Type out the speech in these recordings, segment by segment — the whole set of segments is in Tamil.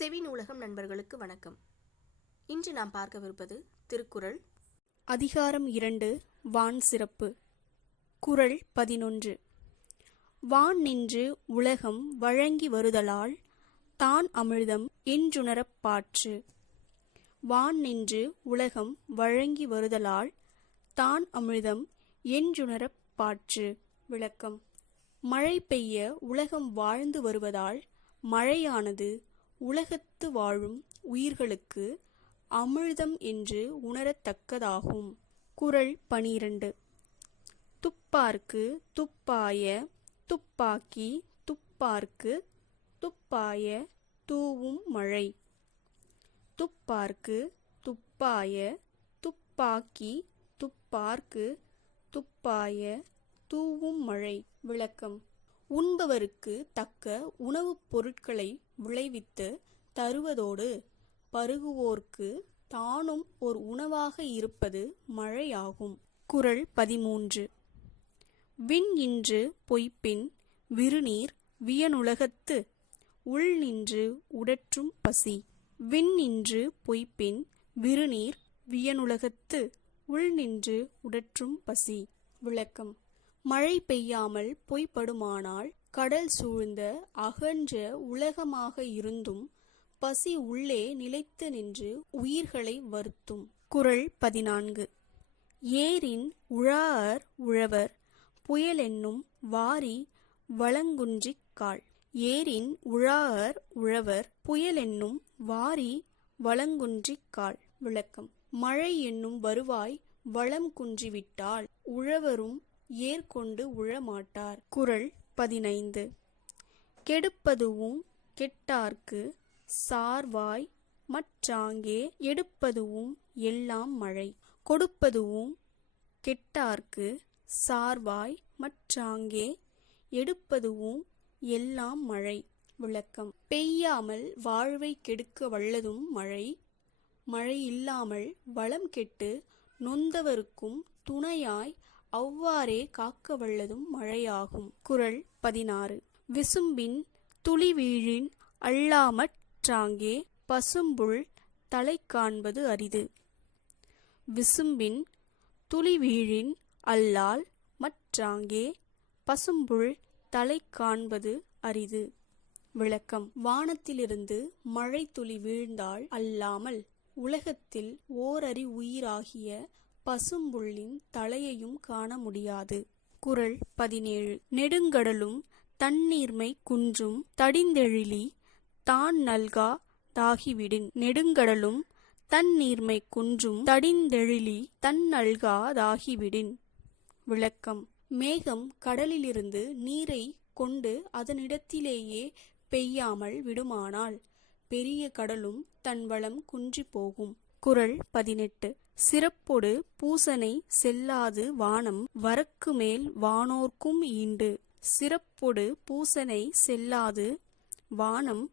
செவி நூலகம் நண்பர்களுக்கு வணக்கம். இன்று நாம் பார்க்கவிருப்பது திருக்குறள். அதிகாரம் 2, வான் சிறப்பு. குறள் 11. வான் நின்று உலகம் வழங்கி வருதலால் தான் அமிழ்தம் என்றுணரப் பாற்று. வான் நின்று உலகம் வழங்கி வருதலால் தான் அமிழ்தம் என்றுணரப் பாற்று. விளக்கம். மழை பெய்ய உலகம் வாழ்ந்து வருவதால் மழையானது உலகத்து வாழும் உயிர்களுக்கு அமிழ்தம் என்று உணரத்தக்கதாகும். குறள் 12. துப்பார்க்கு துப்பாய துப்பாக்கி துப்பார்க்கு துப்பாய தூவும் மழை. துப்பார்க்கு துப்பாய துப்பாக்கி துப்பார்க்கு துப்பாய தூவும் மழை. விளக்கம். உண்பவருக்கு தக்க உணவுப் பொருட்களை விளைவித்து தருவதோடு பருகுவோர்க்கு தானும் ஒரு உணவாக இருப்பது மழையாகும். குறள் 13. விண் நின்று பொய்ப்பின் விருநீர் வியனுலகத்து உள் நின்று உடற்றும் பசி. விண் நின்று பொய்ப்பின் விருநீர் வியனுலகத்து உள் நின்று உடற்றும் பசி. விளக்கம். மழை பெய்யாமல் பொய்ப்படுமானால் கடல் சூழ்ந்த அகன்ற உலகமாக இருந்தும் பசி உள்ளே நிலைத்து நின்று உயிர்களை வருத்தும். குறள் 14. ஏரின் உழாஅர் உழவர் புயலென்னும் வாரி வளங்குன்றிக் கால். ஏரின் உழாஅர் உழவர் புயலென்னும் வாரி வளங்குன்றிக் கால். விளக்கம். மழை என்னும் வருவாய் வளம் குன்றிவிட்டால் உழவரும் ஏற்கொண்டு உழமாட்டார். குறள் 15. கெடுப்பதுவும் கெட்டார்க்கு சார்வாய் மற்றாங்கே எடுப்பதுவும் எல்லாம் மழை. கொடுப்பதுவும் கெட்டார்க்கு சார்வாய் மற்றாங்கே எடுப்பதுவும் எல்லாம் மழை. விளக்கம். பெய்யாமல் வாழ்வை கெடுக்க வல்லதும் மழை. மழை இல்லாமல் வளம் கெட்டு நொந்தவருக்கும் துணையாய் அவ்வாறே காக்க வல்லதும் மழையாகும். குறள் 16. விசும்பின் துளி வீழின் அல்லாமற்றாங்கே பசும்புல் தலை காண்பது அரிது. விசும்பின் துளி வீழின் அல்லால் மற்றாங்கே பசும்புல் தலை காண்பது அரிது. விளக்கம். வானத்திலிருந்து மழை துளி வீழ்ந்தால் அல்லாமல் உலகத்தில் ஓரறி உயிராகிய பசும்புல்லின் தலையையும் காண முடியாது. குறள் 17. நெடுங்கடலும் தண்ணீர்மை குன்றும் தடிந்தெழிலி தான் நல்கா தாகிவிடின். நெடுங்கடலும் தண்ணீர்மை குன்றும் தடிந்தெழிலி தன் நல்கா தாகிவிடின். விளக்கம். மேகம் கடலிலிருந்து நீரை கொண்டு அதனிடத்திலேயே பெய்யாமல் விடுமானால் பெரிய கடலும் தன் வளம் குன்றி போகும். குறள் 18. சிறப்பொடு பூசனை செல்லாது வானம் வரக்கு மேல் வானோர்க்கும் ஈண்டு. சிறப்பொடு பூசனை செல்லாது வானம்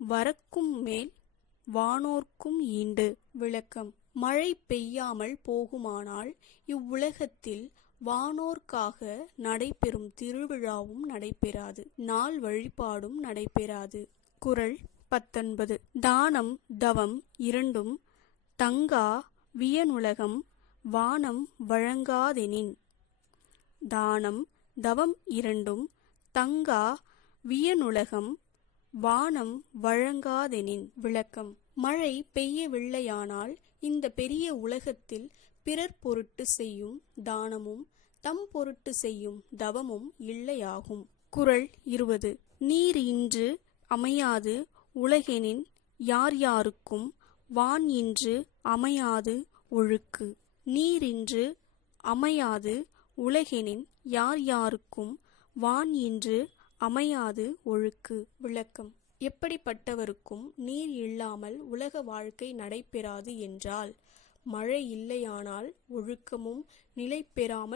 வரக்கும் மேல் வானோர்க்கும் ஈண்டு. விளக்கம். மழை பெய்யாமல் போகுமானால் இவ்வுலகத்தில் வானோர்க்காக நடைபெறும் திருவிழாவும் நடைபெறாது, நாள் வழிபாடும் நடைபெறாது. குறள் 19. தானம் தவம் இரண்டும் தங்கா வியனுலகம் வானம் வழங்காதெனின். தானம் தவம் இரண்டும் தங்கா வியனுலகம் வானம் வழங்காதெனின். விளக்கம். மழை பெய்யவில்லையானால் இந்த பெரிய உலகத்தில் பிறர் பொருட்டு செய்யும் தானமும் தம் பொருட்டு செய்யும் தவமும் இல்லையாகும். குறள் 20. நீர் இன்று அமையாது உலகெனின் யார் யாருக்கும் வான் இன்று அமையாது ஒழுக்கு. நீரின்று அமையாது உலகெனின் யார் யாருக்கும் வான் இன்று அமையாது ஒழுக்கு. விளக்கம். எப்படிப்பட்டவருக்கும் நீர் இல்லாமல் உலக வாழ்க்கை நடைபெறாது என்றால் மழை இல்லையானால் ஒழுக்கமும் நிலை பெறாமல்